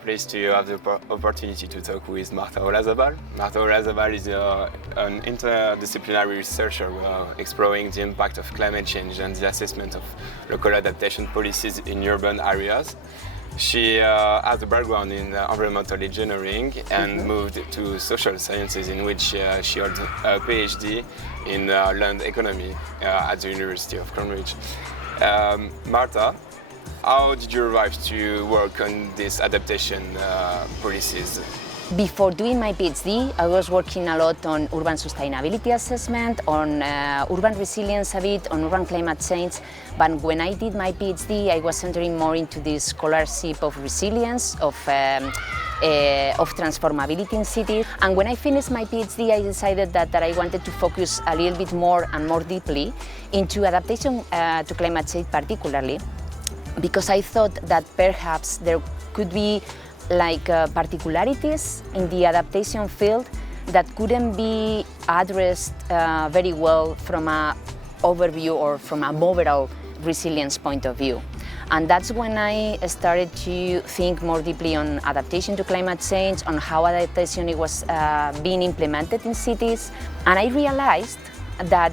pleased to have the opportunity to talk with Marta Olazabal. Marta Olazabal is an interdisciplinary researcher exploring the impact of climate change and the assessment of local adaptation policies in urban areas. She has a background in environmental engineering and moved to social sciences, in which she holds a PhD in land economy at the University of Cambridge. Marta, how did you arrive to work on these adaptation policies? Before doing my PhD, I was working a lot on urban sustainability assessment, on urban resilience a bit, on urban climate change. But when I did my PhD, I was entering more into this scholarship of resilience, of transformability in cities. And when I finished my PhD, I decided that I wanted to focus a little bit more and more deeply into adaptation to climate change particularly, because I thought that perhaps there could be particularities in the adaptation field that couldn't be addressed very well from an overview or from an overall resilience point of view. And that's when I started to think more deeply on adaptation to climate change, on how adaptation was being implemented in cities. And I realized that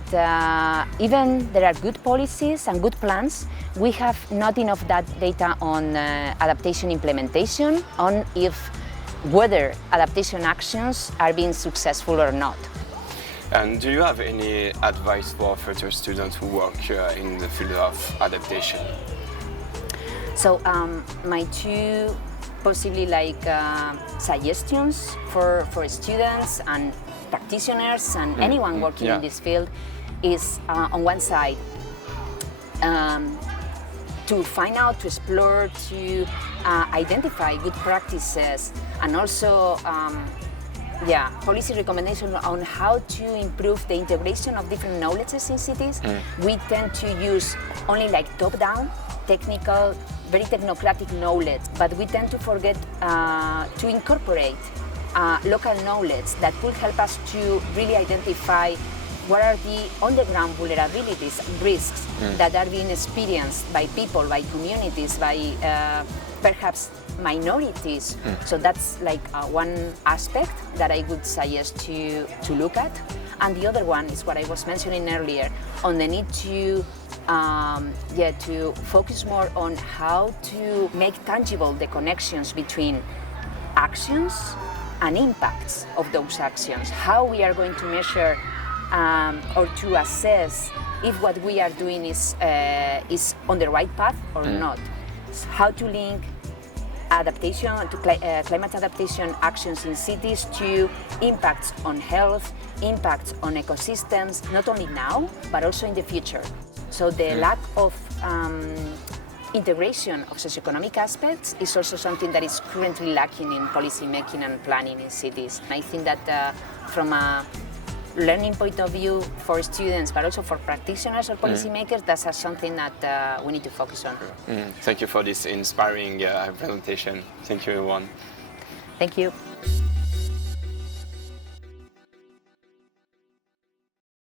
even there are good policies and good plans, we have not enough data on adaptation implementation, on whether adaptation actions are being successful or not. And do you have any advice for future students who work in the field of adaptation? So my two possibly suggestions for students and practitioners and anyone working in this field is on one side to find out, to explore, to identify good practices, and also policy recommendations on how to improve the integration of different knowledges in cities. We tend to use only top-down, technical, very technocratic knowledge, but we tend to forget to incorporate local knowledge that could help us to really identify what are the on-the-ground vulnerabilities, risks that are being experienced by people, by communities, by perhaps minorities. So that's one aspect that I would suggest to look at. And the other one is what I was mentioning earlier, on the need to focus more on how to make tangible the connections between actions and impacts of those actions. How we are going to measure or to assess if what we are doing is on the right path or not. How to link adaptation to climate adaptation actions in cities to impacts on health, impacts on ecosystems, not only now but also in the future. So the lack of integration of socioeconomic aspects is also something that is currently lacking in policy making and planning in cities. I think that from a learning point of view for students, but also for practitioners or policymakers, that's something that we need to focus on. Thank you for this inspiring presentation. Thank you, everyone. Thank you.